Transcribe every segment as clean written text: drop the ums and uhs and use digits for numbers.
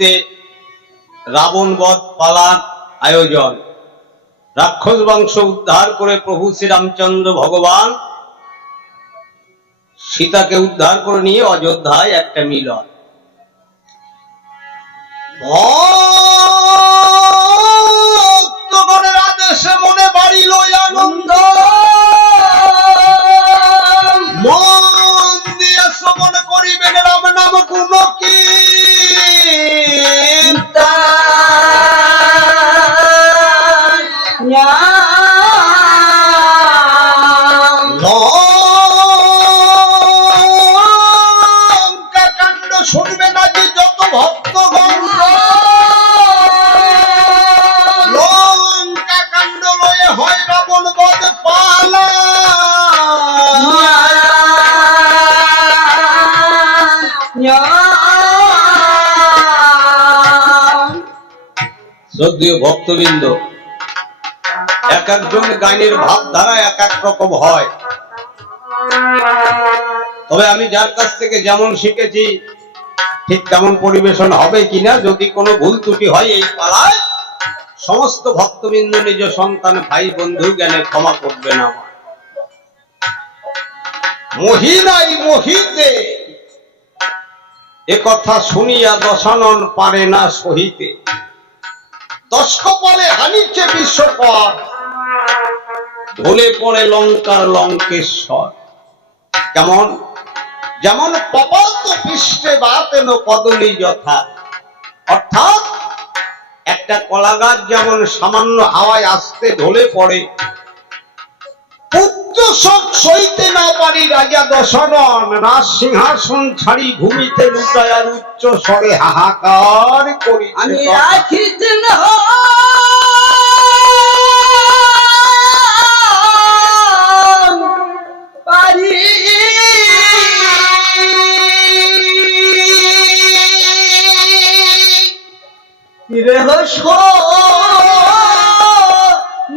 নগরীতে রাবণ বধ পালার আয়োজন। রাক্ষস বংশ উদ্ধার করে প্রভু শ্রীরামচন্দ্র ভগবান সীতাকে উদ্ধার করে নিয়ে অযোধ্যায় একটা মিলন। ভক্তগণের আদেশে মনে বাড়িল আনন্দ, মন দিয়ে শ্রবণ করিবেন রাম নাম গুণ লঙ্কা কাণ্ড শুনবে না যে যত ভক্তগণ, লঙ্কা কাণ্ড লয়ে হয় রাবণ বধ পালা। শ্রদ্ধেয় ভক্তবৃন্দ, এক একজন গানের ভাবধারা এক এক রকম হয়। তবে আমি যার কাছ থেকে যেমন শিখেছি ঠিক তেমন পরিবেশন হবে কিনা, যদি কোনো ভুল ত্রুটি হয় এই পালায় সমস্ত ভক্তবৃন্দ নিজ সন্তান ভাই বন্ধু জ্ঞানে ক্ষমা করবেন আমার। মহিলাই মহিতে এ কথা শুনিয়া দশানন পারে না সহিতে, দশ কপালে হানিছে বিশ্বপথ, ঢলে পড়ে লঙ্কার লঙ্কেশ্বর। কেমন? যেমন পপত পৃষ্ঠে বাতেন কদলী যথা, অর্থাৎ একটা কলা গাছ যেমন সামান্য হাওয়ায় আসতে ঢলে পড়ে, পুত্র শোক সইতে না পারি রাজা দশরথ, রাজ সিংহাসন ছাড়ি ভূমিতে লুটায় আর উচ্চ স্বরে হাহাকার করি, আমি রাখিতেন পারি রহস্য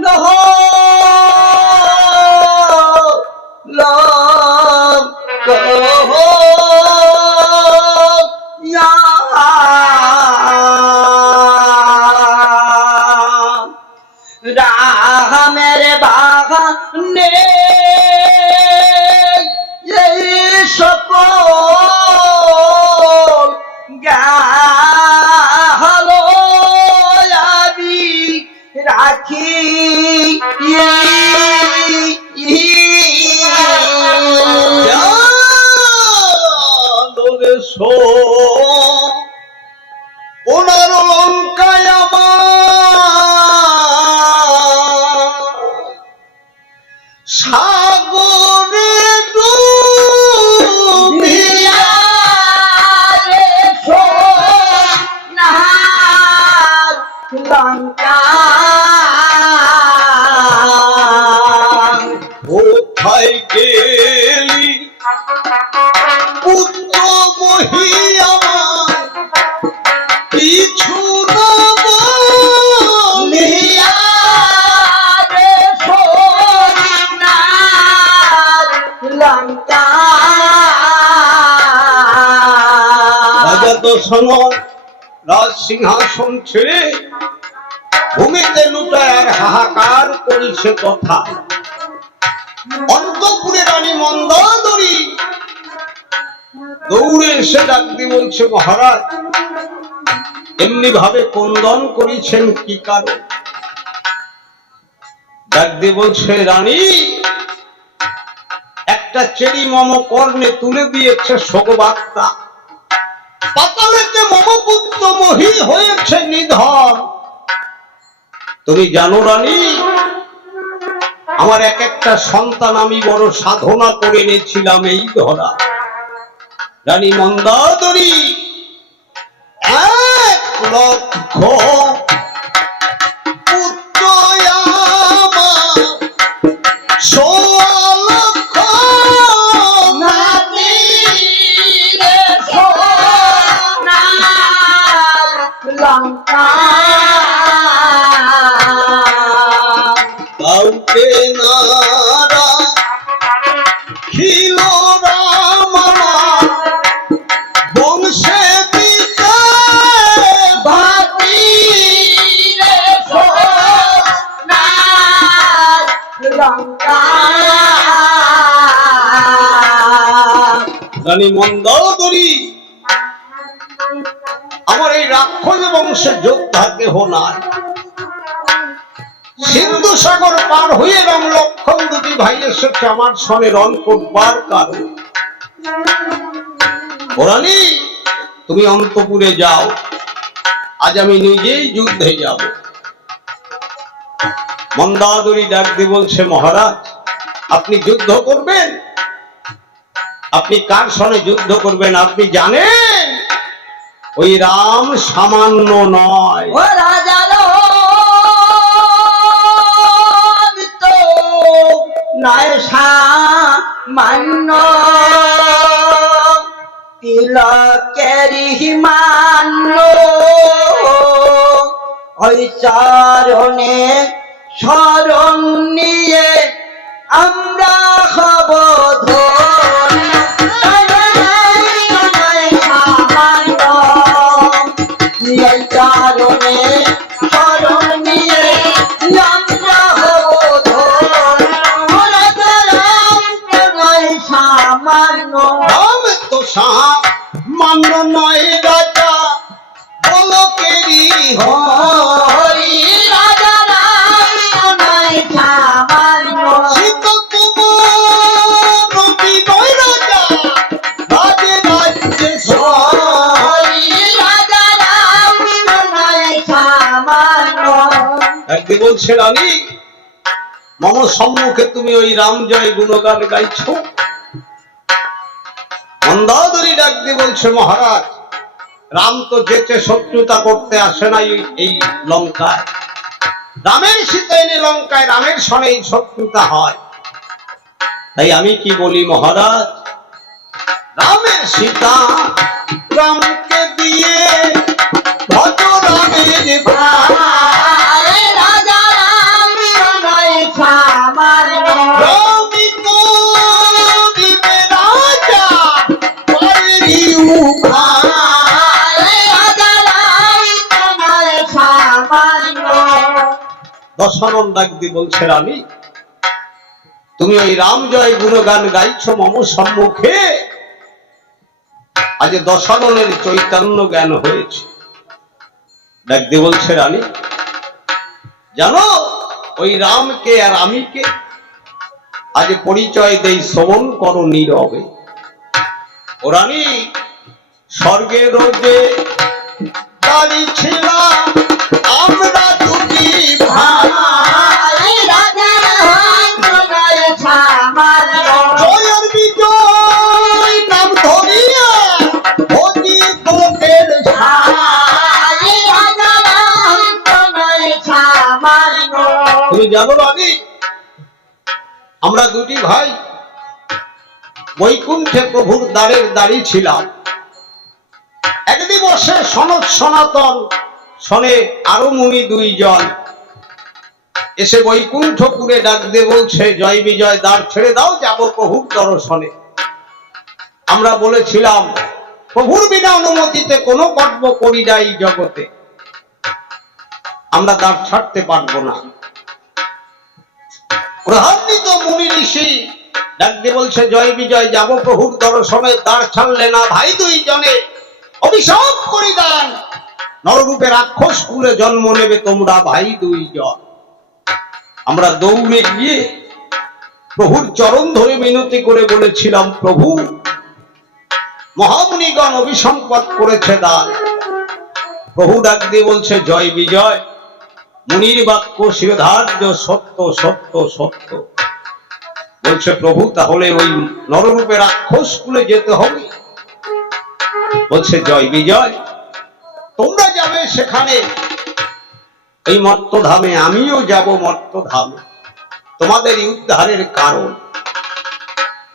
নহ রামের বাগানে সকল গেল আমি রাখি ওনার লঙ্কায় সাগরে ডুবিয়া লঙ্কা কোথায় গেলি পুত্র বহিয়া কিছু না বলিয়া লঙ্কা। রাজা দশরথ রাজ সিংহাসন ছেড়ে ভূমিতে লুটায় আর হাহাকার করিছে কথা। অন্তঃপুরে রানী মন্দাদরী দৌড়ে এসে ডাক দিয়ে বলছে, মহারাজ এমনি ভাবে ক্রন্দন করেছেন কি কারণ? ডাক দিয়ে বলছে, রানী একটা চেরি মম কর্ণে তুলে দিয়েছে শোকবার্তা, পাতালেতে মম পুত্র মহি হয়েছে নিধন। তুমি জানো রানী, আমার এক একটা সন্তান আমি বড় সাধনা করে এনেছিলাম এই ধরা। রানী মন্দাদরী 1,00,000 পুত্র আমার 1,00,000 নাতি রে সোনার লঙ্কা কাউকে নারা খিল রাম বংশে দিতে রানী মন্দাদরী, আমার এই রাক্ষস বংশের যোদ্ধা কেহ নাই। সিন্ধু সাগর পার হয়ে রাম লক্ষণ দুটি ভাই এসেছে আমার সনে রণ করবার কারণ। রানী তুমি অন্তপুরে যাও, আজ আমি নিজেই যুদ্ধে যাব। মন্দাদরী ডাক দিয়ে বলছে, মহারাজ আপনি যুদ্ধ করবেন? আপনি কার সনে যুদ্ধ করবেন আপনি জানেন? ওই রাম সামান্য নয়। ও রাজার তো নয় সামান্য, তিলকেরি মান্য, ওই চরণে শরণ নিয়ে আমরা হব ধন্য। চরণে শরণ নিয়ে আমরা হব ধন্য। সামান্য রাম তো সামান্য নয় রাজা বলকেরি হরি, রাজা রাম নয় সামান্য। সীত কুমার নয় রাজা রাজে রাজ্যে হরি, রাজা রাম নয় সামান্য। একদিন বলছে, রানী মম সম্মুখে তুমি ওই রাম জয় গুণগান গাইছ। মন্দাদরী ডাক দিয়ে বলছে, মহারাজ রাম তো যেতে শত্রুতা করতে আসে নাই এই লঙ্কায়। রামের সীতা এনে লঙ্কায় রামের সনে এই শত্রুতা হয়। তাই আমি কি বলি মহারাজ, রামের সীতা রামকে দিয়ে ভজ রামের ভাই, রাজা রাম নয় সামান্য। রামি করিবে রাজা পারি উপায়। রাজা রাম নয় সামান্য। দশরথ ডাক দিয়ে বলছে, রানী তুমি ওই রাম জয় গুণগান গাইছ মম সম্মুখে, আজ দশরথের চৈতন্য জ্ঞান হয়েছে। ডাক দিয়ে বলছে, রানী জানো ওই রামকে আর আমি কে? আজ পরিচয় দেই, শ্রবণ করো নীরবে। ও রানী স্বর্গের রোজে দাঁড়িয়ে ছিলাম আমরা দুটি ভাই। ভাই, রাজা রাম নয় সামান্য। জয়ের বিজয় নাম ধরিয়া ভজি তোদের ভাই, রাজা রাম নয় সামান্য। তুমি জানো রানী আমরা দুটি ভাই বৈকুণ্ঠে প্রভুর দ্বারের দাঁড়িয়ে ছিলাম। এক দিবসে সনৎ সনাতন শনে আরো মুনি দুইজন এসে বৈকুণ্ঠপুরে ডাক দিয়ে বলছে, জয় বিজয় দ্বার ছেড়ে দাও, যাব প্রভুর দর্শনে। আমরা বলেছিলাম প্রভুর বিনা অনুমতিতে কোনো কর্ম করি নাই জগতে, আমরা দ্বার ছাড়তে পারবো না। প্রহান্বিত মুনি ঋষি ডাক দিয়ে বলছে, জয় বিজয় যাব প্রভুর দর্শনে, দ্বার ছাড়লে না ভাই দুইজনে অভিশাপ করি দান, নররূপে রাক্ষস কুলে জন্ম নেবে তোমরা ভাই দুইজন। আমরা দৌড়ে গিয়ে প্রভুর চরণ ধরে মিনতি করে বলেছিলাম, প্রভু মহামুনিগণ অভিসম্পদ করেছে দান। প্রভু ডাক দিয়ে বলছে, জয় বিজয় মুনির বাক্য শিরোধার্য, সত্য সত্য সত্য। বলছে, প্রভু তাহলে ওই নররূপে রাক্ষস কুলে যেতে হবে। বলছে, জয় বিজয় তোমরা যাবে সেখানে এই মর্তধামে, আমিও যাব মর্তধামে, তোমাদের উদ্ধারের কারণ।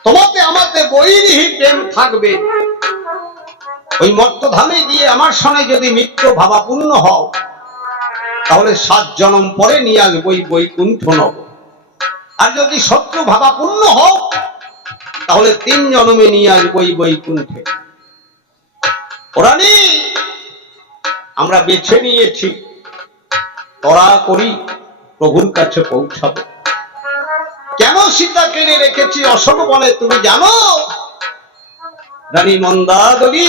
তোমাতে আমাতে বৈরিহি প্রেম থাকবে, ওই মর্তধামে গিয়ে আমার সঙ্গে যদি মিত্র ভাবাপূর্ণ হও তাহলে 7 জন্ম পরে নিয়ে আসবো এই বৈকুণ্ঠ নব। আর যদি শত্রু ভাবাপূর্ণ হও তাহলে 3 জন্মে নিয়ে আসবো এই বৈকুণ্ঠে। রানী আমরা বেছে নিয়েছি, তড়া করি প্রভুর কাছে পৌঁছাবো। কেন সীতা কেড়ে রেখেছি অশোক বনে তুমি জানো? রানী মন্দাদরী,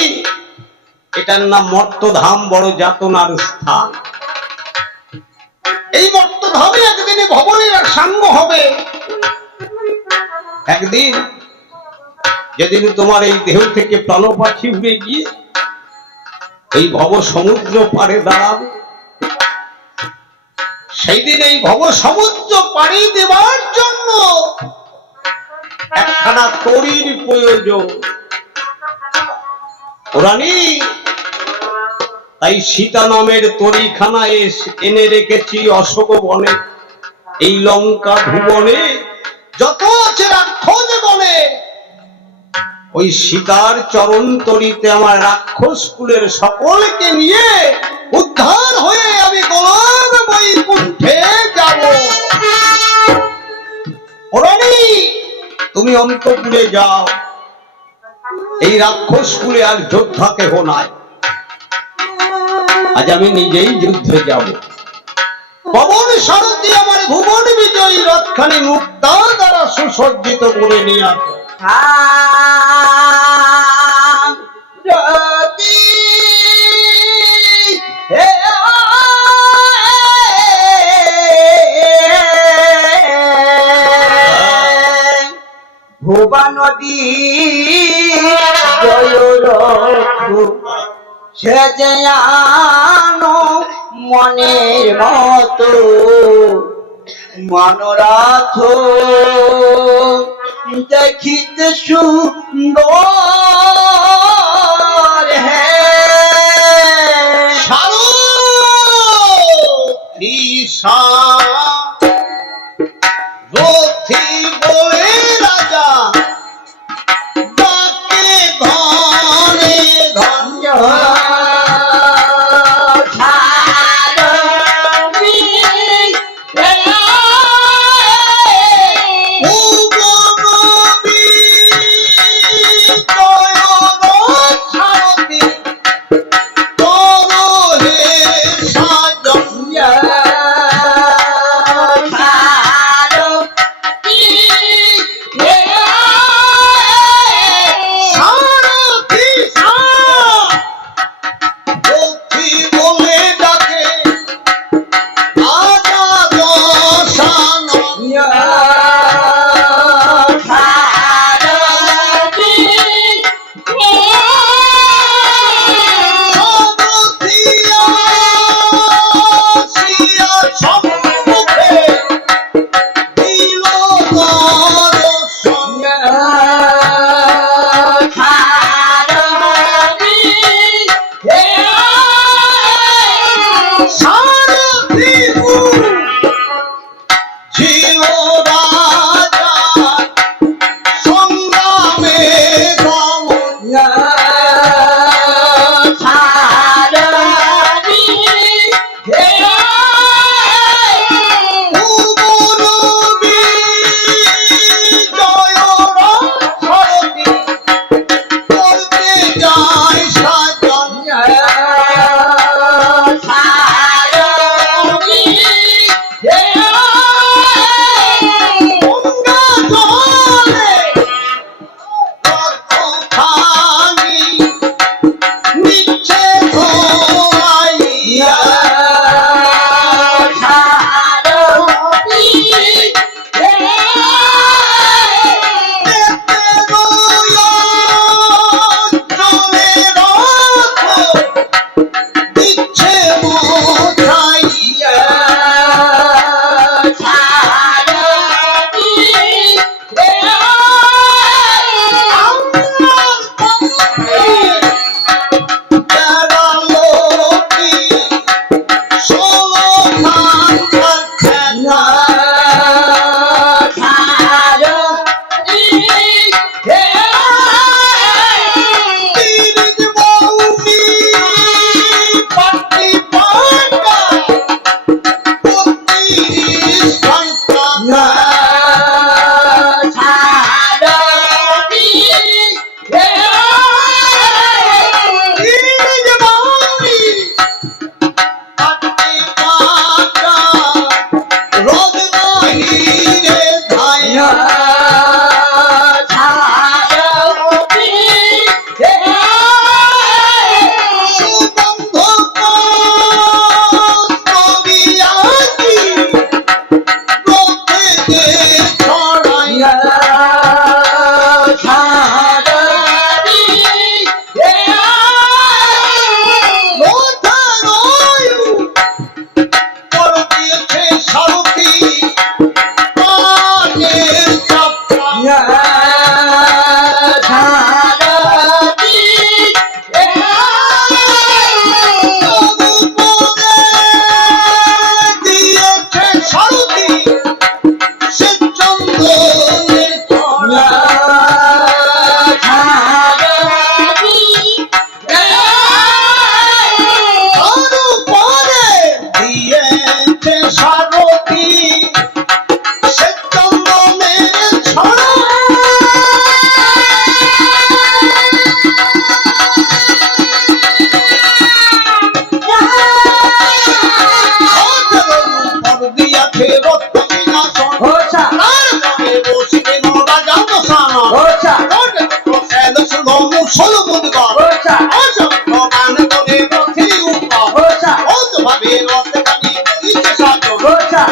এটার নাম মর্তধাম, বড় যাতনার স্থান। এই মর্তধামে একদিনে ভবনের এক সাঙ্গ হবে। একদিন যেদিন তোমার এই দেহ থেকে প্রাণপাখি উড়ে গিয়ে এই ভব সমুদ্র পাড়ে দাঁড়াবে, সেই দিন এই ভব সমুদ্র পাড়ি দেওয়ার জন্য একখানা তরীর প্রয়োজন। রানী, তাই সীতা নামের তরীখানা এনে রেখেছি অশোক বনে। এই লঙ্কা ভুবনে যত আছে রাক্ষস বনে, ওই সীতার চরণ তরীতে আমার রাক্ষস কুলের সকলকে নিয়ে উদ্ধার হয়ে আমি গোলক বৈকুণ্ঠে যাব। রানী, তুমি অন্তপুরে যাও। এই রাক্ষস কুলে আর যোদ্ধা কেহ নাই, আজ আমি নিজেই যুদ্ধে যাব। পবন সারথি আমার ভুবন বিজয়ী রথখানি মুক্তা দ্বারা সুসজ্জিত করে নিয়ে আসো। ভুবনদী জয় রঘু সে যেন মনের মতো মনোরথ দেখিতে সুন্দর হে রথি বলে রাজা ডাকে ধনে ধন্য।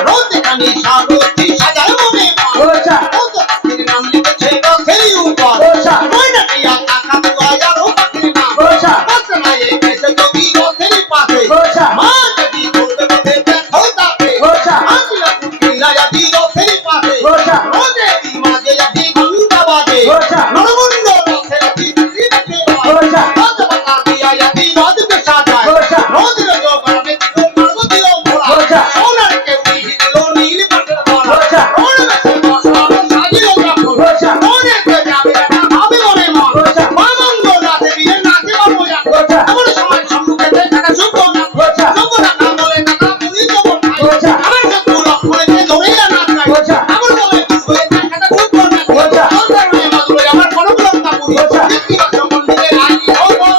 রোদে কানি সারথি সাজায় মনে মন। ওষা ও তো পাখির নাম লিখেছে রথেরই উপর। ওষা ময়না টিয়া কাকা বুয়া যারও পাখির নাম। ওষা বাসনায় এসে যদি রথেরই পাশে। ওষা মা যদি বলবে পথে দেখো তাকে। ওষা আঁচলা কুটিলা যদি রথেরই পাশে। ওষা রোদেরই মাঝে যদি ঘণ্টা বাজে। ওষা নরমুণ্ড রথের চিত্রি দেখে হয়। ওষা রথ পাতা দিয়া যদি রথকে সাজায়। ওষা রোদের জোগানে দিল পার্বতীও ঘোড়া। ওষা সোনার কেউটি দিল নীল পাটের গলা। ওষা ওর বেশে বসানো সাজিল যখন। ওষা ওরেতে যাবে না ভাবে মনে মন। ওষা বামঙ্গ রাতে দিয়ে নাচে বাবু যান। ওষা এমন সময় সম্মুখে দেখা শুভ না। ওষা শুভ না বলে কাকা মুনি যখন খায়। ওষা আমার শত্রু লক্ষণে ধরেই নাচ গায়। ওষা আমার বলে হয়ে দেখাটা শুভ না। ওষা সন্তান হয়ে মাগুরে আমার কনকলম কাপুরি। ওষা ব্যক্তিগত মন্দিরে আই ও বল।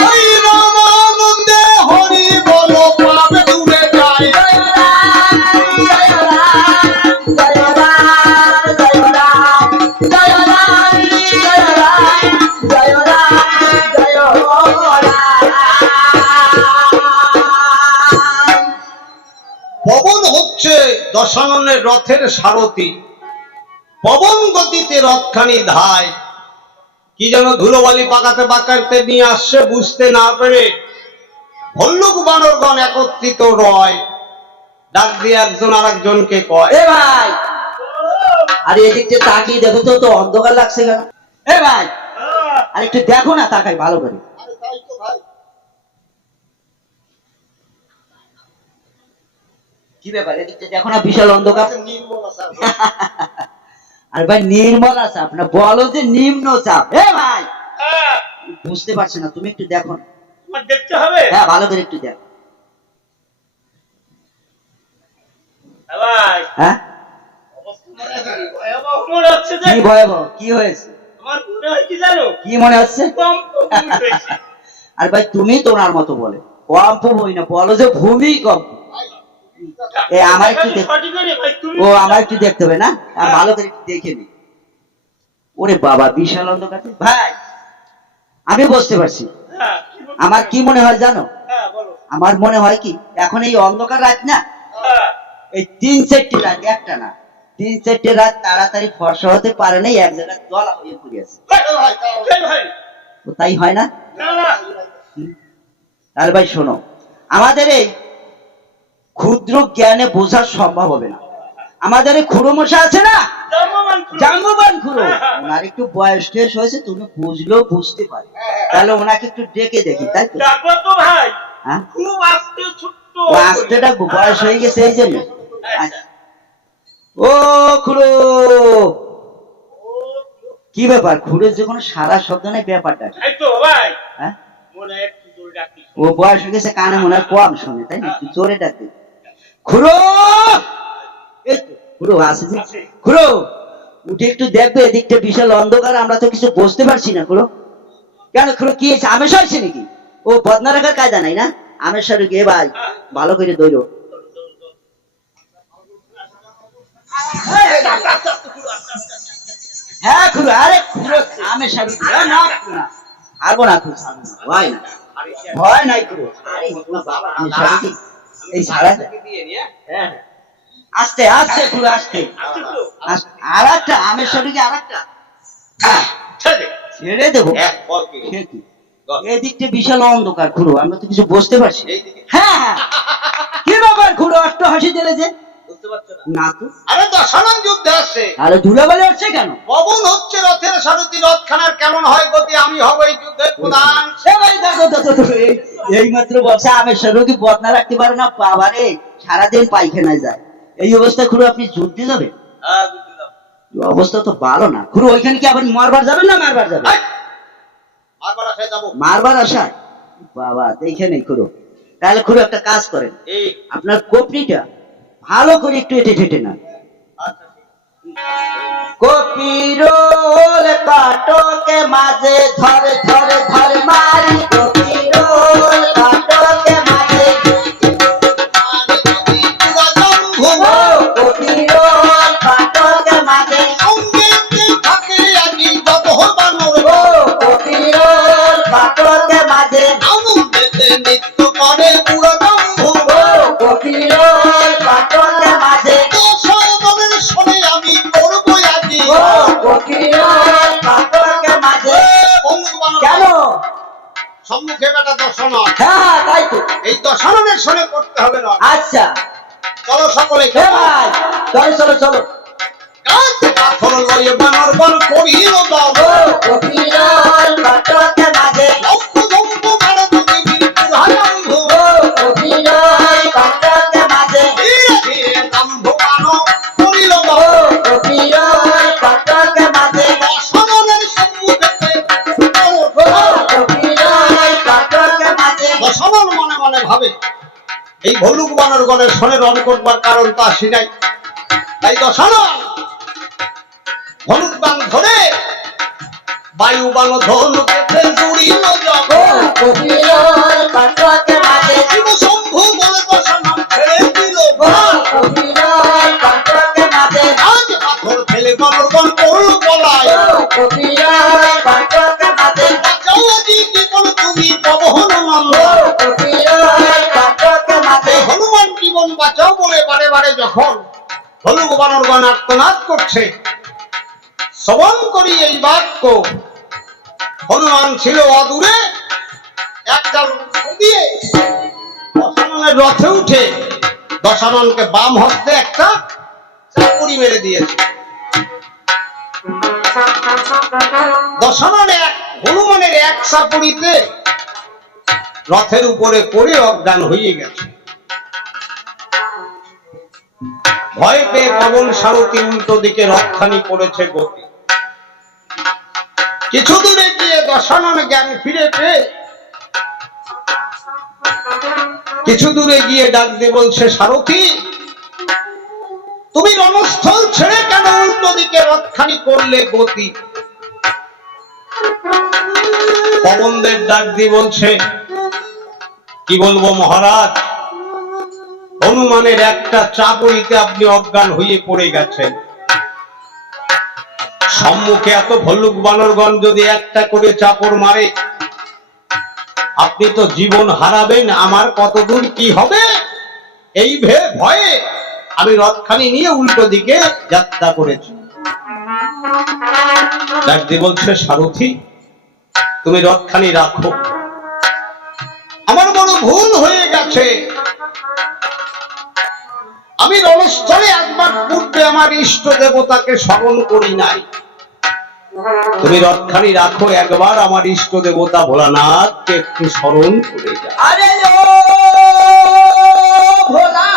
হরি রাম আনন্দে হরি বল পাবে দূরে যায়। জয় রাম জয় রাম জয় রাম জয় রাম জয় রাম জয় রাম জয় রাম জয় রাম। পবন হচ্ছে দশাননের রথের সারথি। পবন গতিতে রথখানি ধায়। কি যেন ধুলোবালি পাকাতে পাকাতে নিয়ে আসছে বুঝতে না পেরে ভল্লুক বানরগণ একত্রিত রয়। ডাক দিয়ে একজন আর একজনকে কয়, এ ভাই আরে এদিকটা তাকিয়ে দেখো তো, তো অন্ধকার লাগছে কেন? এ ভাই আর একটু দেখো না, তাকাই ভালো করে। কি ব্যাপার এদিকটা দেখো না, বিশাল অন্ধকার। আর ভাই নির্মলা চাপ না, বলো যে নিম্ন চাপ। এ ভাই বুঝতে পারছি না, তুমি একটু দেখো না। তোমার দেখতে হবে। হ্যাঁ ভালো করে একটু দেখো। ভাই হ্যাঁ ভয়াবহ মনে হচ্ছে যে কি ভয়াবহ, কি হয়েছে? আমার মনে হয় কি জানো, কি মনে হচ্ছে? কম্প হয়েছে। আর ভাই তুমি তো ওনার মতো বলে কম্প বই না, বলো যে ভূমি কম্প। এ আমার একটু দেখ, সঠিক হয়নি ভাই, তুমি ও আমার একটু দেখতে হবে না, আর ভালো করে একটু দেখে নি। ওরে বাবা বিশাল অন্ধকার। ভাই আমি বুঝতে পারছি। হ্যাঁ, কি বলছো? আমার কি মনে হয় জানো? হ্যাঁ বলো। আমার মনে হয় কি, এখন এই অন্ধকার রাত না, হ্যাঁ, এই 3-4টি রাত, একটা না 3-4টি রাত তাড়াতাড়ি ফর্সা হতে পারে নাই, এক জায়গায় দলা হয়ে পড়ে আছে। এই ভাই তো তাই হয় না? না না আর ভাই শোনো, আমাদের এই ক্ষুদ্র জ্ঞানে বোঝা সম্ভব হবে না। আমাদের এই খুড়ো মশা আছে না, জন্মমান খুলে। জাঙ্গবান খুড়ো, ওনার একটু বয়স টেস হয়েছে, তুমি বুঝলেও বুঝতে পারি, তাহলে ওনাকে একটু ডেকে দেখি, তাই তো? ডাকবো তো ভাই, হ্যাঁ খুব আস্তে ছোট্ট ও আসতে ডাকবো, বয়স হয়ে গেছে এই জন্য। আচ্ছা। ও খুড়ো, কি ব্যাপার? খুড়োর যে কোনো সারা শব্দ নেই, ব্যাপারটা কি? এই তো ভাই, হ্যাঁ মনে হয় একটু জোরে ডাকি। ও বয়স হয়ে গেছে, কানে মনে হয় কম শোনে, তাই না? একটু জোরে ডাকবে। খুড়ো, এই তো খুড়ো আসে যে। খুড়ো উঠে একটু দেখবে, এদিকটা বিশাল অন্ধকার, আমরা তো কিছু বুঝতে পারছি না। খুড়ো কেন, খুড়ো কি হয়েছে? আমেশা হয়েছে নাকি? ও বদনা রাখার কায়দা নাই না? আমেশা রুগী, এ ভাই ভালো করে দৌড়ো। হ্যাঁ খুড়ো, আরে খুড়ো আমেশা রুগী, না খুড়ো না, ছাড়বো না খুড়ো, ছাড়বো না, ভয় না, ভয় নাই খুড়ো। আরে বাবা আমেশা রুগী, এই ছাড়া হ্যাঁ আস্তে আস্তে খুড়ো, আস্তে আর একটা আমেশা রুগী, আর একটা ছেড়ে দেবো। সে কি? এদিকটা বিশাল অন্ধকার খুড়ো, আমরা তো কিছু বুঝতে পারছি না। হ্যাঁ হ্যাঁ, কি ব্যাপার খুড়ো, একটু হাসি দিলে যে? বুঝতে পারছো না? না তো। আরে দশানন যুদ্ধে আসছে। আরে ধুলাবালি হচ্ছে কেন? পবন হচ্ছে রথের সারথি। রথখানার কেমন হয় গতি, আমি হব এই যুদ্ধের প্রধান। এ ভাই দেখো দেখো দেখো, এই মাত্র বলছে আমেশা রোগী বদনা রাখতে পারে না, বাবারে সারাদিন পায়খানায় যায়। এই অবস্থা খুড়ো আপনি যুদ্ধে যাবেন? এই অবস্থা তো ভালো না খুড়ো। ওইখানে কি আবার মারবার যাবেন না মারবার যাবেন? মারবার আশায় যাবো। মারবার আশায়? বাবা দেখে নেই খুড়ো। তাহলে খুড়ো একটা কাজ করেন, এই আপনার কোপড়িটা ভালো করে একটু এটে ঠেটে না। আচ্ছা কপিরোল কাটকে মাঝে ধরে ধরে ধরে মারি, কপিরোল কাটকে মাঝে, ও কপিরোল কাটকে মাঝে, অঙ্গে থাকে আগে যত বানর। ও কোকিলের কণ্ঠকে মাঝে। ভল্লুক বানর কেন? সম্মুখে বেটা দশানন, হ্যাঁ তাই তো। এই দশাননের সঙ্গে করতে হবে না। আচ্ছা চলো সকলে হে ভাই, চলো চলো চলো। গাছ পাথর লয়ে বানর বন করিল দম, ও কোকিলের কণ্ঠকে মাঝে। লম্ব জম্ব ভারত দেবীর পুরাণাম্ভ, ও কোকিলের কণ্ঠকে মাঝে। ধীরে ধীরে দাম্ভ বানর করিল ও দম, কোকিলের কণ্ঠকে মাঝে। দশাননের সম্মুখেতে ও কোকিলের কণ্ঠকে মাঝে। দশানন মনে মনে ভাবে এই ভল্লুক বানর গণের সনে রণ করবার কারণ তো আসি নাই, তাই দশানন ভল্লুক বান ধরে বায়ু বান ধনুকে জুড়িল জগ, ও কোকিলের কণ্ঠকে মাঝে। শিব শম্ভু বলে দশানন ছেড়ে দিল ও কোকিলের কণ্ঠকে মাঝে। আজ পাথর ফেলে বানরগণ করল পলায়, ও কোকিলের কণ্ঠকে মাঝে। বাঁচাও আজি জীবন তুমি প্রবহ হনুমান, ও কোকিলের কণ্ঠকে মাঝে। হনুমান জীবন বাঁচাও বলে বারে বারে যখন ভল্লুক বানরগণ আর্তনাদ করছে, শ্রবণ করি এই বাক্য। হনুমান ছিল অদূরে, একটা দিয়ে দশাননের রথে উঠে দশাননকে বাম হস্তে একটা চাকুরি মেরে দিয়েছে। দশানন হনুমানের এক চাকুরিতে রথের উপরে পড়ে অজ্ঞান হয়ে গেছে। ভয় পেয়ে পবন সারথি উল্টো দিকে রথখানি করেছে গতি। কিছু দূরে গিয়ে দশানন জ্ঞান ফিরে পেয়ে কিছু দূরে গিয়ে ডাক দিয়ে বলছে, সারথি তুমি রণস্থল ছেড়ে কেন উল্টো দিকে রথখানি করলে গতি? পবনদেব ডাক দিয়ে বলছে, কি বলবো মহারাজ, হনুমানের একটা চাপড়িতে আপনি অজ্ঞান হয়ে পড়ে গেছেন। সম্মুখে এত ভল্লুক বানরগণ যদি একটা করে চাপড় মারে, আপনি তো জীবন হারাবেন, আমার কত দূর কি হবে, এই ভয়ে আমি রথখানি নিয়ে উল্টো দিকে যাত্রা করেছি। ডাক দিয়ে বলছে, সারথি তুমি রথখানি রাখো, আমার বড় ভুল হয়ে গেছে। আমি রণস্থলে একবার পূর্বে আমার ইষ্ট দেবতাকে স্মরণ করি নাই, তুমি রথখানি রাখো, একবার আমার ইষ্ট দেবতা ভোলানাথকে একটু স্মরণ করে যাও। আরে ও ভোলা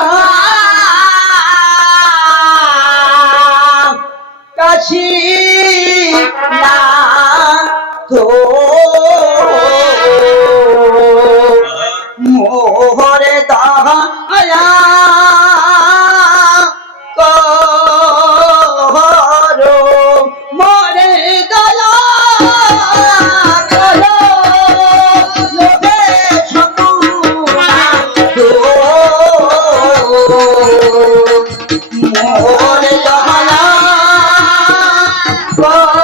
কাশি না তো মোহরে দয়া করো, মোরে দয়া করো, লোকে শকুনা দো, মোরে দয়া করো।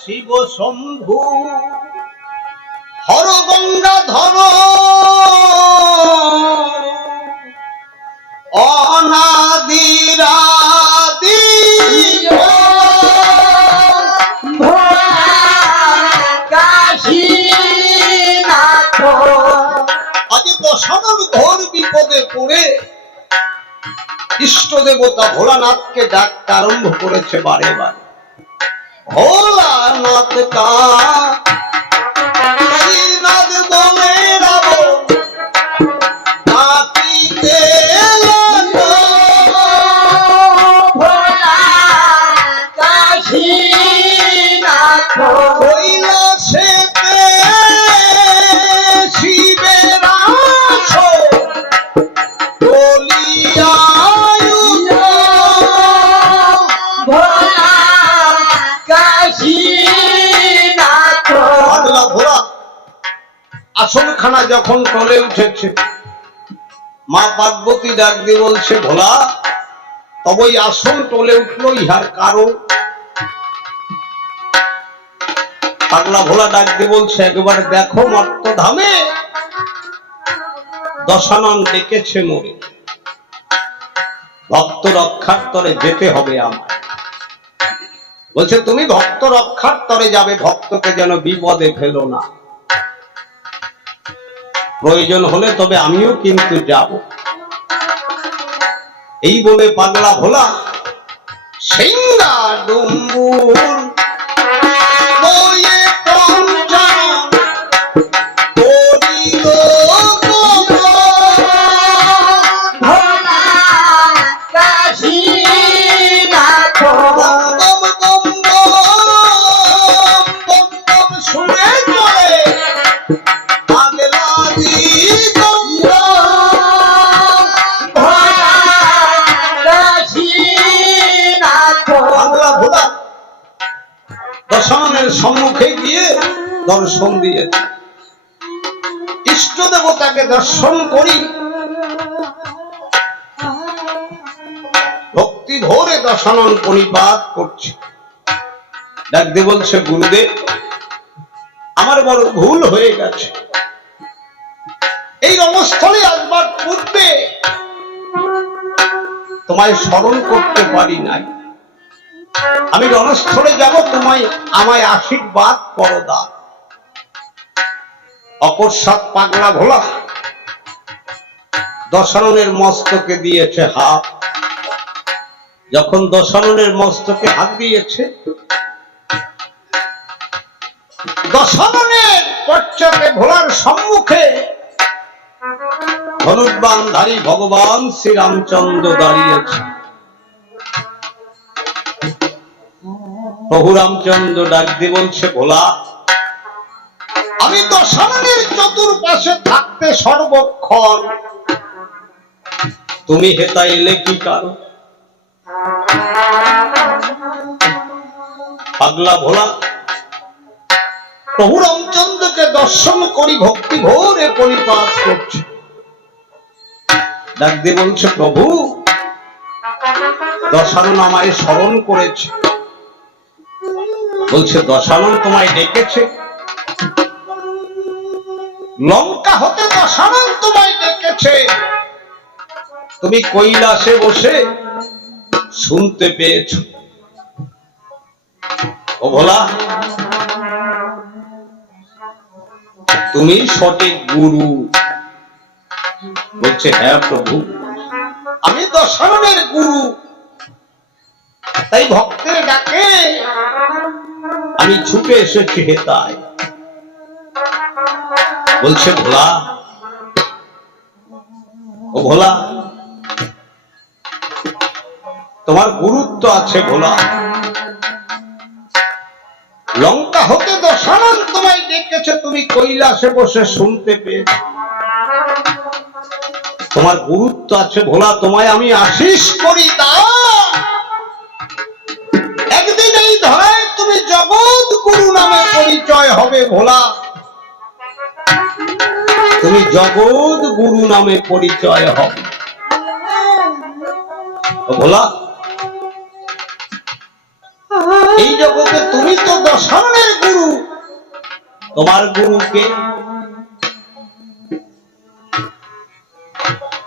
শিব শম্ভু হর গঙ্গা ধর অনাদিরাদি, আজ দশানন ঘোর বিপদে পড়ে ইষ্ট দেবতা ভোলানাথকে ডাকতে আরম্ভ করেছে বারে বারে। ভোলানাথ কা শ্রীনাথ বলে রাবণ ডাকিতে লাগলো, কৈলাসেতে শিবের আসন বলিয়ায়ুধ, পাগলা ঘোড়া আসনখানা যখন টলে উঠেছে, মা পার্বতী ডাক দিয়ে বলছে, ভোলা তবে ওই আসন টলে উঠলো, ইহার কারণ? পাগলা ভোলা ডাক দিয়ে বলছে, একবার দেখো মর্তধামে দশানন ডেকেছে মোরে, ভক্ত রক্ষার তরে যেতে হবে আমার। বলছে তুমি ভক্ত রক্ষার তরে যাবে, ভক্তকে যেন বিপদে ফেলো না। প্রয়োজন হলে তবে আমিও কিন্তু যাব। এই বলে পাগলা ভোলা সিংহা ডুম্বুর বয়ে পঞ্চান করিল শুনে চলে পাগলা ভোলা দশাননের সম্মুখে গিয়ে দর্শন দিয়েছে। ইষ্ট দেবতাকে দর্শন করি ভক্তি ভরে দশানন পরিপাত করছে। ডাকতে বলছে গুরুদেব আমার বড় ভুল হয়ে গেছে, এই রণস্থলে আসবার পূর্বে তোমায় স্মরণ করতে পারি নাই। আমি রণস্থলে যাব, তোমায় আমায় আশীর্বাদ করো দাও। অকস্মাৎ পাগলা ভোলা দশাননের মস্তকে দিয়েছে হাত। যখন দশাননের মস্তকে হাত দিয়েছে, দশাননের পশ্চাতে ভোলার সম্মুখে ধনুর্বাণধারী ভগবান শ্রীরামচন্দ্র দাঁড়িয়েছে। প্রভু রামচন্দ্র ডাক দিয়ে বলছে ভোলা আমি দশাননের চতুর্পাশে থাকতে সর্বক্ষণ, তুমি হেতা এলে কি কারণ? পাগলা ভোলা প্রভু রামচন্দ্রকে দর্শন করি ভক্তি ভরে পরিপাত করছে। ডাক দিয়ে বলছে প্রভু দশানন আমায় স্মরণ করেছে। বলছে দশানন তোমায় ডেকেছে? লঙ্কা হতে দশানন তোমায় ডেকেছে, তুমি কৈলাসে বসে শুনতে পেয়েছ। ও ভোলা তুমি সঠিক গুরু। বলছে হ্যাঁ প্রভু আমি দশাননের গুরু, তাই ভক্তের ডাকে আমি ছুটে এসেছি হেতায়। বলছে ভোলা ও ভোলা তোমার গুরুত্ব আছে ভোলা। লঙ্কা হতে দশানন তোমায় ডেকেছে, তুমি কৈলাসে বসে শুনতে পেয়েছ, তোমার গুরুত্ব আছে ভোলা। তোমায় আমি আশীষ করি দাও, একদিন এই ধরায় তুমি জগৎ গুরু নামে পরিচয় হবে ভোলা। তুমি জগৎ গুরু নামে পরিচয় হবে ভোলা। এই জগতে তুমি তো দশাননের গুরু, তোমার গুরুকে?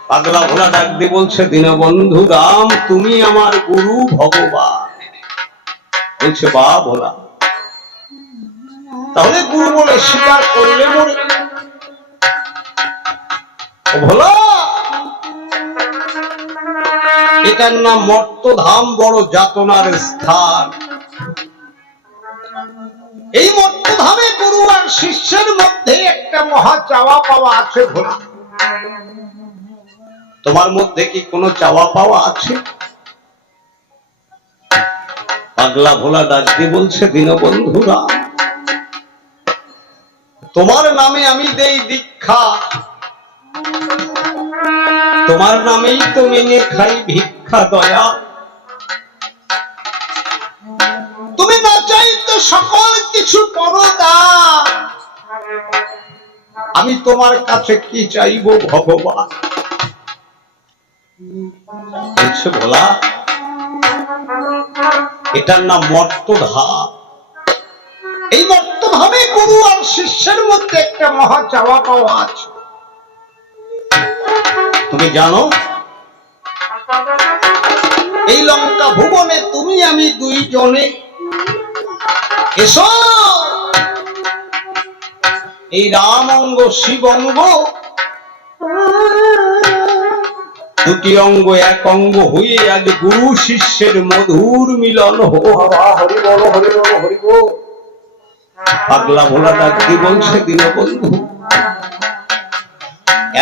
পাগলা ভোলা ডাক দিয়ে বলছে দীনবন্ধু রাম তুমি আমার গুরু ভগবান। বলছে বা ভোলা তাহলে গুরু বলে স্বীকার করলে মরে? ভোলা এটার নাম মর্তধাম, বড় যাতনার স্থান। এই মর্তধামে গুরু আর শিষ্যের মধ্যে একটা মহা চাওয়া পাওয়া আছে ভোলা। তোমার মধ্যে কি কোনো চাওয়া পাওয়া আছে? পাগলা ভোলা ডাক দিয়ে বলছে দীনবন্ধুরা তোমার নামে আমি দেই দীক্ষা, তোমার নামেই তো মেনে খাই ভিক্ষা দয়া। তুমি না চাইতে সকল কিছু করো দান, আমি তোমার কাছে কি চাইব ভগবান? বলছে ভোলা এটার নাম মর্তধাম। এই মর্তধামে গুরু আর শিষ্যের মধ্যে একটা মহা চাওয়া পাওয়া আছে। তুমি জানো এই লঙ্কা ভুবনে তুমি আমি দুইজনে এসো। এই রাম অঙ্গ শিব অঙ্গ দুটি অঙ্গ এক অঙ্গ হয়ে আজ গুরু শিষ্যের মধুর মিলন হরি বল হরি বল হরি বল। পাগলা ভোলা ডাকতে বলছে দীনবন্ধু,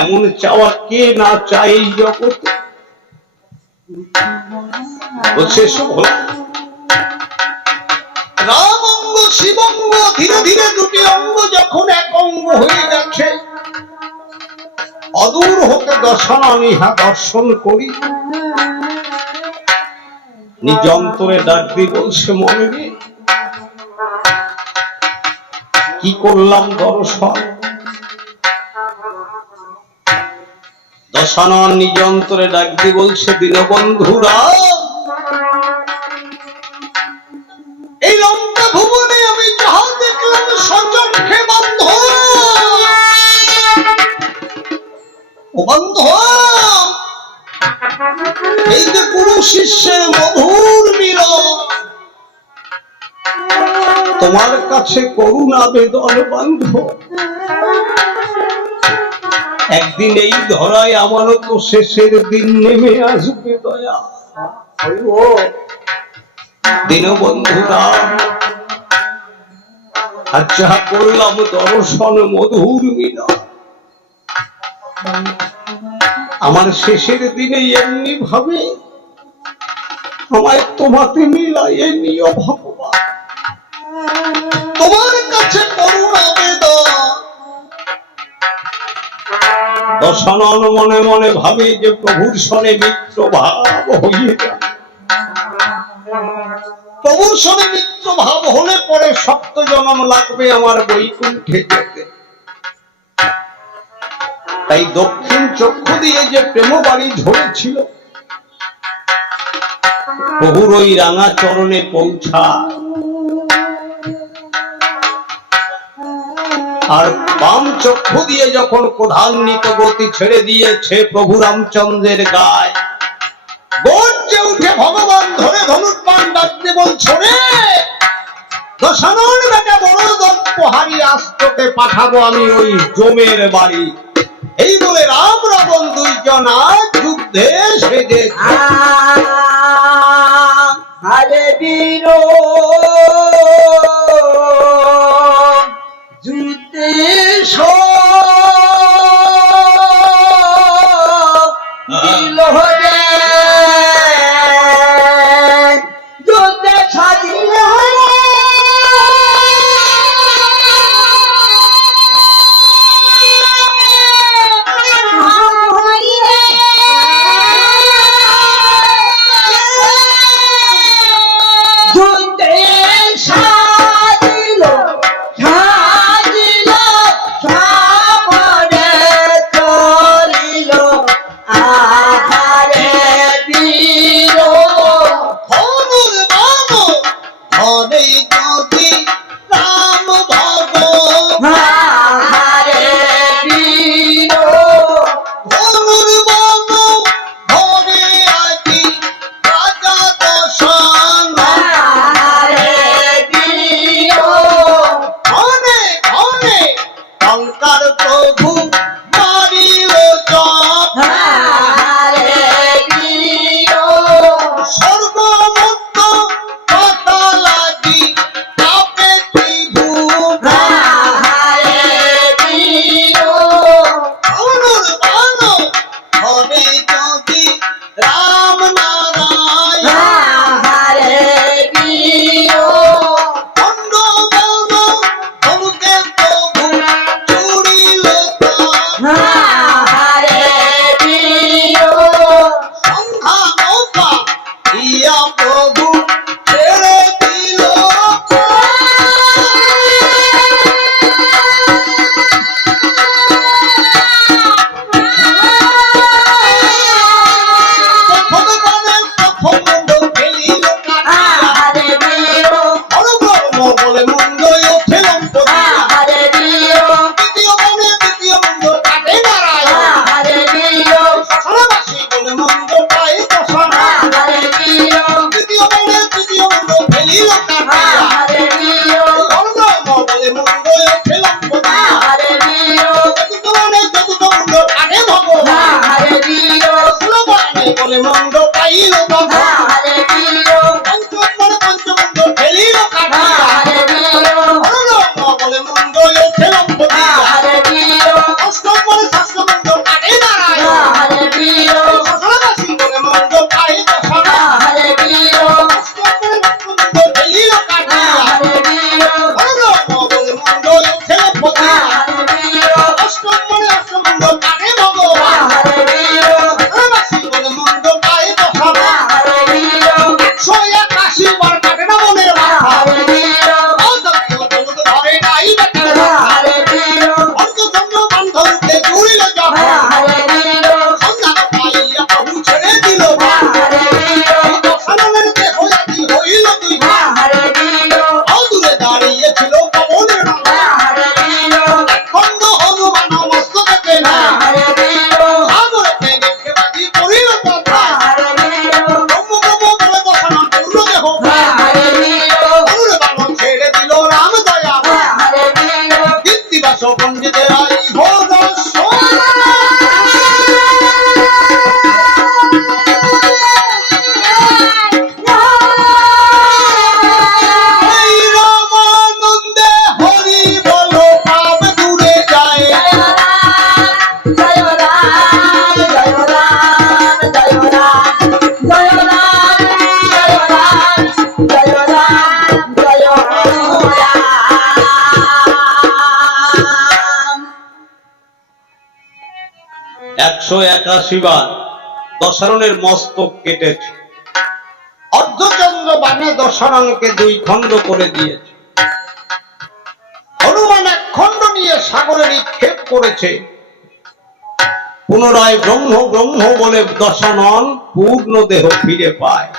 এমন চাওয়া কে না চাই এই জগতে। বলছে এসো ভোলা। রাম অঙ্গ শিব অঙ্গ ধীরে ধীরে দুটি অঙ্গ যখন এক অঙ্গ হয়ে যাচ্ছে, অদূর হতে দর্শন ইহা দর্শন করি। নিজ অন্তরে ডাক দিয়ে বলছে মনে রে, কি করলাম দর্শন। দশানন নিজ অন্তরে ডাক দিয়ে বলছে দীনবন্ধুরা, এই লঙ্কা ভুবনে আমি যাহা দেখলাম সচক্ষে বন্ধ। ও বন্ধ, এই যে গুরু শিষ্যের মধুর মিলন, তোমার কাছে করুণ আবেদন বন্ধ। একদিন এই ধরায় আমারও তো শেষের দিন নেমে আসবে দয়া। দীনবন্ধুরা, আর যাহা করলাম দর্শন মধুর মিলন, আমার শেষের দিনে এমনি ভাবে আমায় তোমাতে মিলাইয়ে নিও ভগবান। তোমার কাছে করুণ আবেদন। দশানন মনে মনে ভাবে যে প্রভুর সনে মিত্র ভাব হইয়ে যায়। প্রভুর সনে মিত্র ভাব হলে পরে সপ্ত জনম লাগবে আমার বৈকুণ্ঠে যেতে। তাই দক্ষিণ চক্ষু দিয়ে যে প্রেম বাড়ি ঝরেছিল, প্রভুর ওই রাঙা চরণে পৌঁছা। আর বাম চক্ষু দিয়ে যখন প্রধান্বিত গতি ছেড়ে দিয়েছে প্রভু রামচন্দ্রের গায়ে, গর্জে উঠে ভগবান ধরে ধনুর্বাণ ডাকতে বলছে রে দশানন বেটা বড় দর্পহারি, আজ তোকে পাঠাবো আমি ওই জমের বাড়ি। এই বলে রাম রাবণ দুইজন আজ যুদ্ধে সেজেছে। আরে বীর যুদ্ধে দিল রে, যুদ্ধে সাজিল রে, যুদ্ধ 181 বার দশাননের মস্তক কেটেছে, অর্ধচন্দ্র বাণে দশাননকে 2 খণ্ড করে দিয়েছে। হনুমান 1 খণ্ড নিয়ে সাগরে নিক্ষেপ করেছে। পুনরায় ব্রহ্ম ব্রহ্ম বলে দশানন পূর্ণ দেহ ফিরে পায়।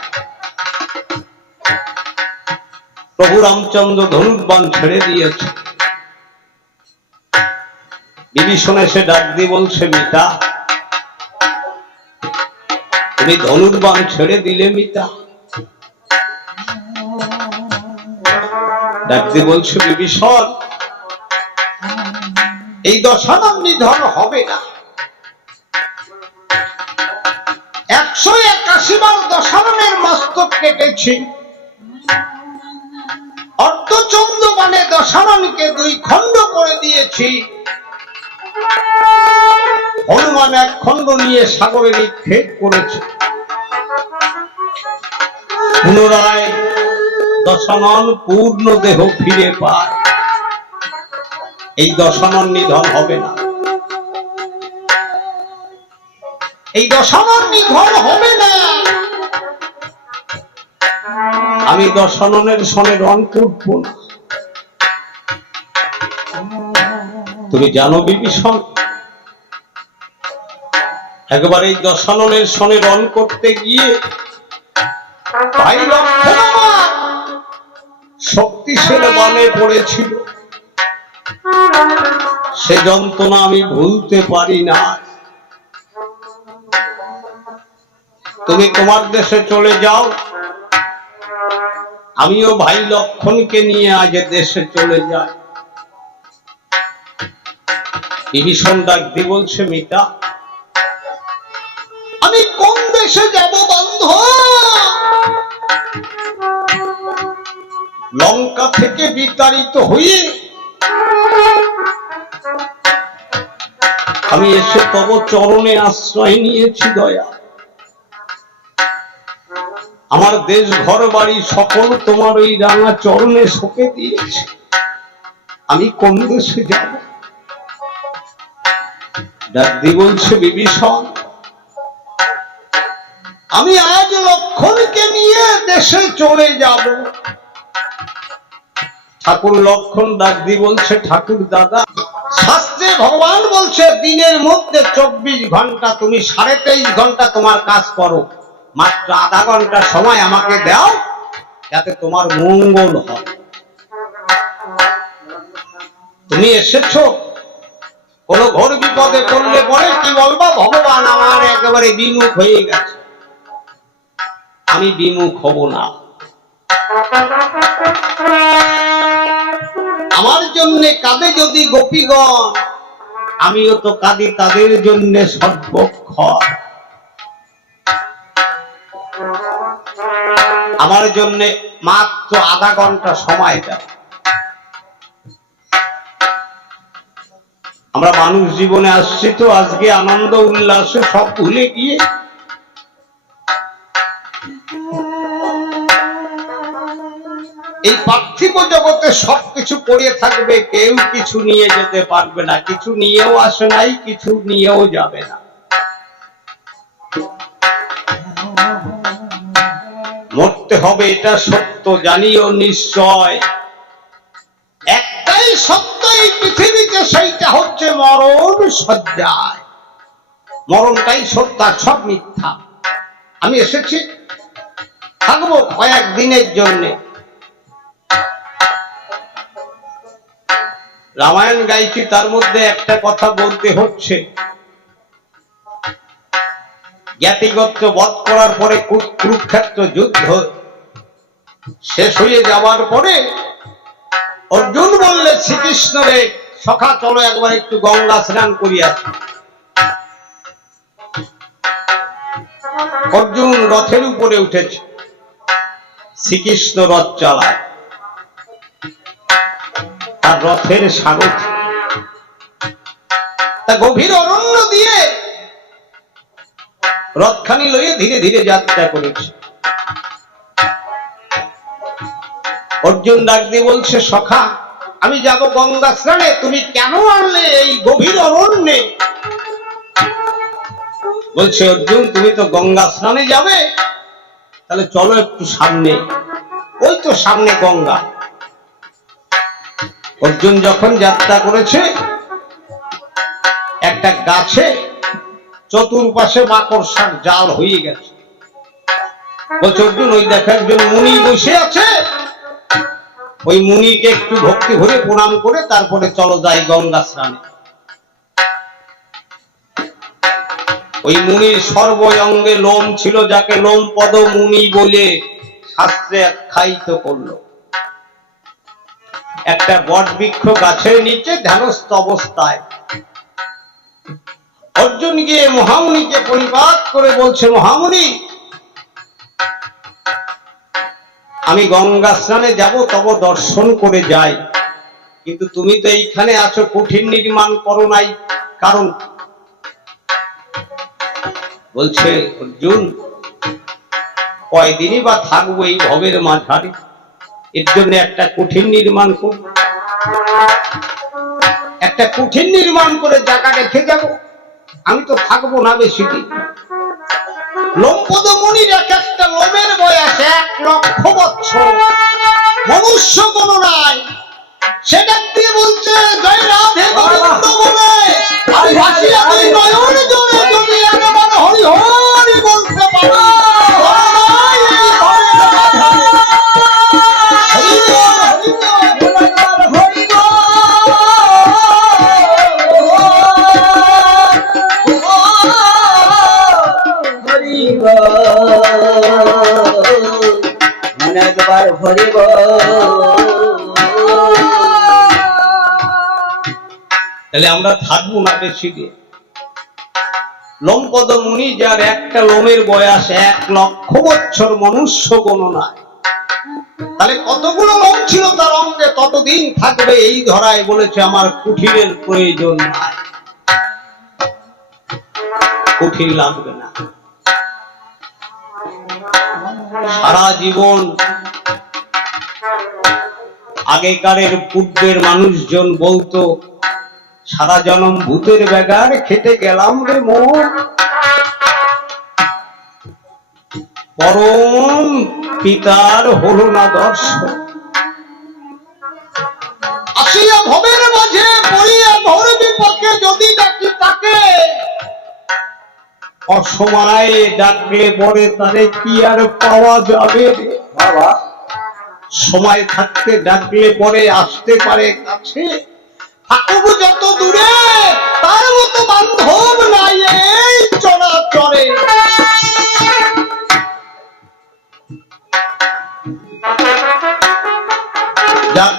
প্রভু রামচন্দ্র ধনুর্বাণ ছেড়ে দিয়েছে। বিভীষণ এসে ডাক দিয়ে বলছে, মিতা তুমি ধনুর্বাণ ছেড়ে দিলে মিতা? ডাক দিয়ে বলছে, বিভীষণ এই দশানন নিধন হবে না। 181 বার দশাননের মস্তক কেটেছি, অর্ধচন্দ্র বাণে দশাননকে 2 খণ্ড করে দিয়েছি। হনুমান 1 খণ্ড নিয়ে সাগরে নিক্ষেপ করেছে। পুনরায় দশানন পূর্ণ দেহ ফিরে পায়। এই দশানন নিধন হবে না, এই দশানন নিধন হবে না। আমি দশাননের সনে রণ করব না। তুমি জানো বিভীষণ, একবার এই দশাননের সনে রণ করতে গিয়ে ভাই লক্ষ্মণ আমার শক্তিশালী বাণে পড়েছিল। সে যন্ত্রণা আমি ভুলতে পারি না। তুমি তোমার দেশে চলে যাও, আমিও ভাই লক্ষ্মণকে নিয়ে আজ দেশে চলে যাই। বিভীষণ ডাক দিয়ে বলছে, মিতা আমি কোন দেশে যাব বন্ধু? লঙ্কা থেকে বিতাড়িত হয়ে আমি এসে তব চরণে আশ্রয় নিয়েছি দয়া। আমার দেশ ঘর বাড়ি সকল তোমার ওই রাঙা চরণে সঁপে দিয়েছে। আমি কোন দেশে যাব? ডাক দিয়ে বলছে, বিভীষণ আমি আজ লক্ষ্মণকে নিয়ে দেশে চলে যাব। ঠাকুর লক্ষ্মণ ডাক দিয়ে বলছে, ঠাকুর দাদা শাস্ত্রে ভগবান বলছে দিনের মধ্যে 24 ঘন্টা, তুমি 23.5 ঘন্টা তোমার কাজ করো, মাত্র আধা ঘন্টা সময় আমাকে দাও যাতে তোমার মঙ্গল হয়। তুমি এসেছো কোন ঘোর বিপদে পড়লে পরে কি বলবো, ভগবান আমার একেবারে বিমুখ হয়ে গেছে। আমি বিমুখ হব না। আমার জন্য কাঁদে যদি গোপীগণ, আমিও তো কাঁদি তাদের জন্য সর্বক্ষণ। আমার জন্য মাত্র আধা ঘন্টা সময় দেয়। আমরা মানুষ জীবনে আসছি তো আজকে আনন্দ উল্লাসে সব ভুলে গিয়ে এই পার্থিব জগতে সবকিছু পড়ে থাকবে, কেউ কিছু নিয়ে যেতে পারবে না। কিছু নিয়েও আসে নাই, কিছু নিয়েও যাবে না। মরতে হবে এটা সত্য, জানিও নিশ্চয়। একটাই সত্য এই পৃথিবীতে, সেইটা হচ্ছে মরণ শয্যায়। মরণটাই সত্য, আর সব মিথ্যা। আমি এসেছি, থাকবো কয়েক দিনের জন্য। রামায়ণ গাইছি, তার মধ্যে একটা কথা বলতে হচ্ছে। জ্ঞাতিগোত্র বধ করার পরে কুরুক্ষেত্র যুদ্ধ শেষ হয়ে যাওয়ার পরে অর্জুন বললে শ্রীকৃষ্ণ রে, সখা চলো একবার একটু গঙ্গা স্নান করিয়া। অর্জুন রথের উপরে উঠেছে, শ্রীকৃষ্ণ রথ চালায়, তার রথের সারথি। তা গভীর অরণ্য দিয়ে রথখানি লইয়ে ধীরে ধীরে যাত্রা করেছে। অর্জুন ডাক দিয়ে বলছে, সখা আমি যাব গঙ্গা স্নানে, তুমি কেন আনলে এই গভীর অরণ্যে? বলছে অর্জুন তুমি তো গঙ্গা স্নানে যাবে, তাহলে চলো একটু সামনে, ওই তো সামনে গঙ্গা। অর্জুন যখন যাত্রা করেছে, একটা গাছে চতুর্পাশে মাকড়সার জাল হয়ে গেছে। বলছে অর্জুন ওই দেখো একজন মুনি বসে আছে, ওই মুনিকে একটু ভক্তি ভরে প্রণাম করে তারপরে চলো যাই গঙ্গা স্নানে। ওই মুনির সর্বঙ্গে লোম ছিল, যাকে লোম পদ মুনি বলে শাস্ত্রে আখ্যায়িত করলো। একটা বট বৃক্ষ গাছের নিচে ধ্যানস্থ অবস্থায় অর্জুন গিয়ে মহামুনিকে পরিপাত করে বলছে, মহামুনি আমি গঙ্গা স্নানে যাব, তব দর্শন করে যাই, কিন্তু তুমি তো এইখানে আছো, কুঠির নির্মাণ করো নাই, কারণ? বলছে অর্জুন কয়দিনই বা থাকবো এই ভবের মাঝারে, এর জন্য একটা কুঠির নির্মাণ করব, একটা কুঠির নির্মাণ করে জায়গা রেখে যাব, আমি তো থাকবো না বেশি দিন। লোমপদ মুনির এক একটা লোমের বয়স 1,00,000 বছর, মনুষ্য কোন নাই। সেটা দিয়ে বলছে জয় রাধে গোবিন্দ বলে আমি ভাসিয়া দুই নয়ন জলে যদি একবার হরি হরি বলতে পারো, একবার হরিব। তাহলে আমরা থাকবো না বেশি দিন। লোমপদ মুনি যার একটা লোমের বয়স 1,00,000 বছর, মনুষ্য গণনায়, তাহলে কতগুলো লোম ছিল তার অঙ্গে, ততদিন থাকবে এই ধরায়। বলেছে আমার কুঠিরের প্রয়োজন নাই, কুঠির লাগবে না। সারা জীবন আগেকারের পূর্বের মানুষজন বলতো সারা জনম ভূতের বেগার খেটে গেলাম রে মন, পরম পিতার হলো না দর্শন, আসিয়া ভবের মাঝে পড়িয়া ঘোর বিপক্ষে যদি ডাকি তাকে, অসময়ে ডাকলে পরে তারে কি আর পাওয়া যাবে রে বাবা, সময় থাকতে ডাকলে পরে আসতে পারে কাছে, থাকুক যত দূরে তার মতো বান্ধব নাই এই চরাচরে। যাক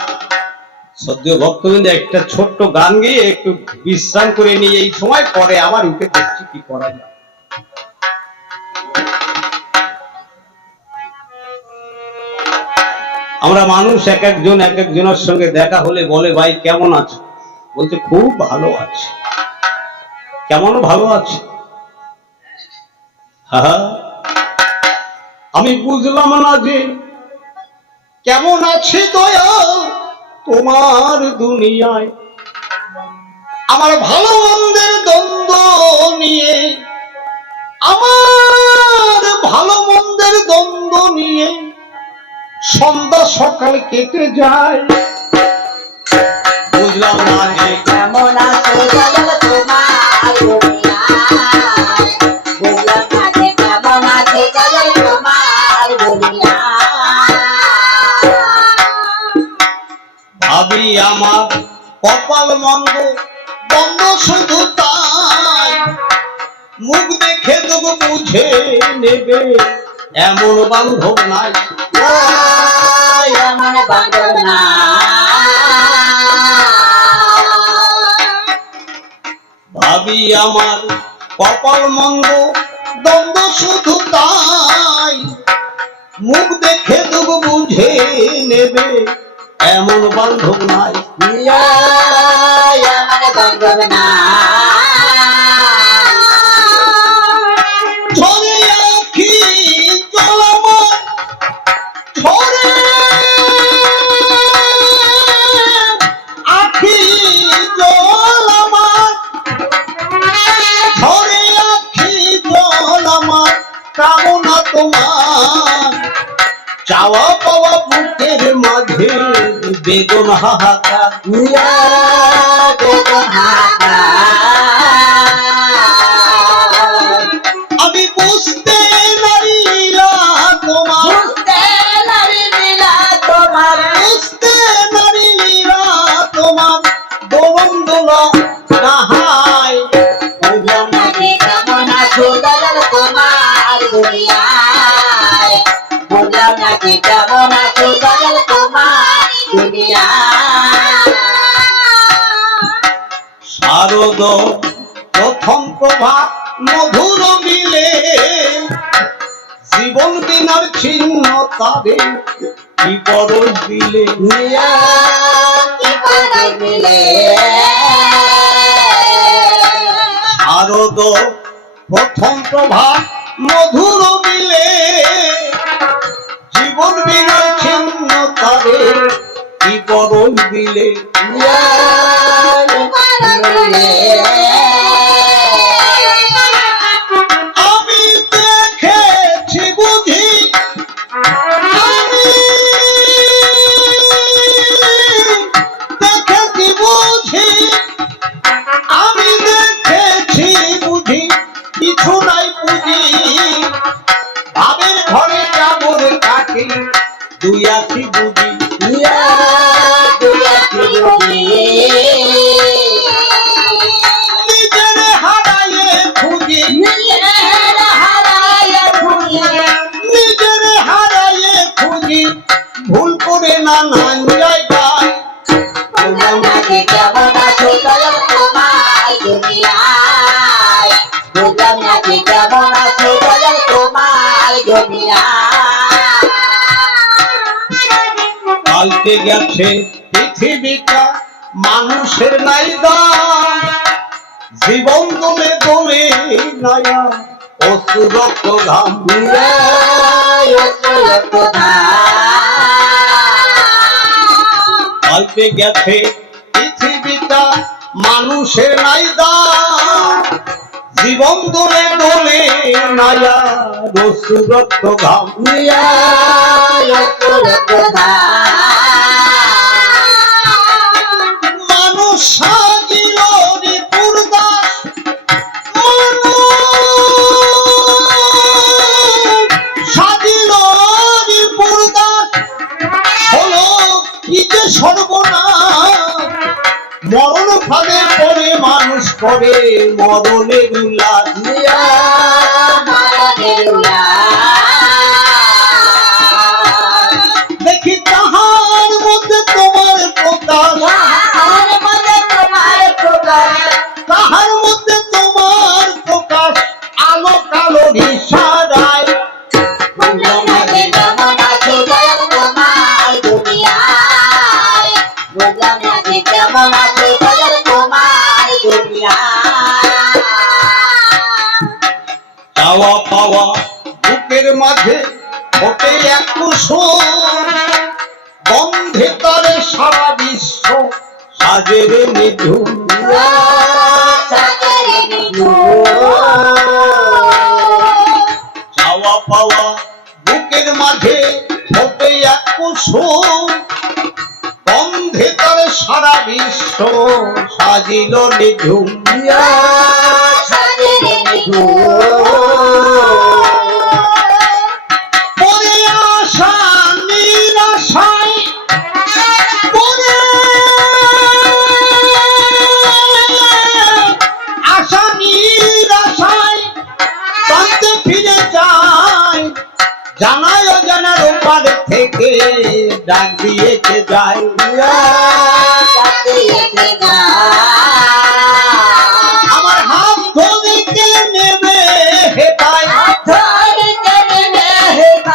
সদ্য ভক্তবৃন্দ একটা ছোট্ট গান গিয়ে একটু বিশ্রাম করে নিয়ে এই সময় পরে আবার উঠে দেখছি কি করা যায়। আমরা মানুষ এক একজনের সঙ্গে দেখা হলে বলে ভাই কেমন আছো, বলতে খুব ভালো আছে। কেমন ভালো আছে? হ্যাঁ আমি বুঝলাম না যে কেমন আছে দয়া তোমার দুনিয়ায়, আমার ভালো মন্দের দ্বন্দ্ব নিয়ে, আমার ভালো মন্দের দ্বন্দ্ব নিয়ে সন্ধ্যা সকাল কেটে যায়। বুঝলাম না যে কেমন আছে তোমার দুনিয়ায়, বুঝলাম না যে কেমন আছে তোমার দুনিয়ায়। ভাবি আমার কপাল মন্দ বন্ধ শুধু তাই, মুখ দেখে দেবো বুঝে নেবে এমন বান্ধব নাই, এমন বান্ধব নাই। ভাবি আমার কপাল মন্দ দ্বন্দ্ব শুধু তাই, মুখ দেখে দেবো বুঝে নেবে এমন বান্ধব নাই, এমন বান্ধব নাই। ঝরে আখি জল আমার, ঝরে আখি জল আমার, ঝরে আখি জল চাওয়া পাওয়া বুকের মাঝে বেদনা হাহাকার। আমি বুঝতে নারীরা তোমার, বুঝতে নারীরা তোমার দোলন নাহাই। শারদ প্রথম প্রভাত মধুর মিলে, জীবন বিনার ছিন্ন তাদের কি পরশ দিলে। শারদ প্রথম প্রভাত মধুর মিলে, জীবন বিনার ছিন্ন তাদের কি পরশ দিলে। আমি দেখেছি বুঝি, আমি দেখেছি বুঝি, আমি দেখেছি বুঝি, কিছু নাই বুঝি। ভাবের ঘরে চাবর কাটি দুই আছি বুঝি। নিজের হারায়ে খুঁজি, নিজের হারায়ে খুঁজি, ভুল করে নানান জায়গায়। পাল্টে গেছে পৃথিবীটা, মানুষের নাই দাম। জীবন দোলে দোলে নয়া অশ্রু রক্ত ঘাম। পাল্টে গেছে পৃথিবীটা, মানুষের নাই দাম। জীবন দোলে দোলে নয়া অশ্রু রক্ত ঘাম। মানুষ সাজিল রিপুর দাস, সাজিল রিপুর দাস, হলো কি যে সর্বনাশ। মরণ ফাঁদে পড়ে মানুষ করে মরণের উল্লাস। দেখি তাহার মধ্যে তোমার প্রকাশ, তাহার মধ্যে তোমার প্রকাশ, আলো কালো ইশারায়। চাওয়া পাওয়া বুকের মাঝে ওঠে এক কুসুম, গন্ধে তারে সারা বিশ্ব সাজের নিধুম। চাওয়া পাওয়া বুকের মাঝে ওঠে এক কুসুম, গন্ধে তারে সারা বিশ্ব সাজিল নিধুম। পরে আশা নিরাশায়, পরে আশা নিরাশায় কাঁদতে ফিরে যায়। জানায় অজানার ওপার থেকে ডাক দিয়েছে যায়। আমার হাত ধরে কে নেবে হেতায়,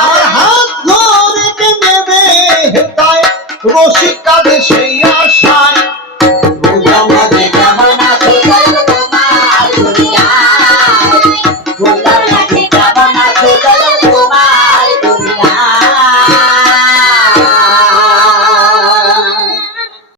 আমার হাত ধরে কে নেবে হেতায়, রসিক কাঁদে সেই আশায়।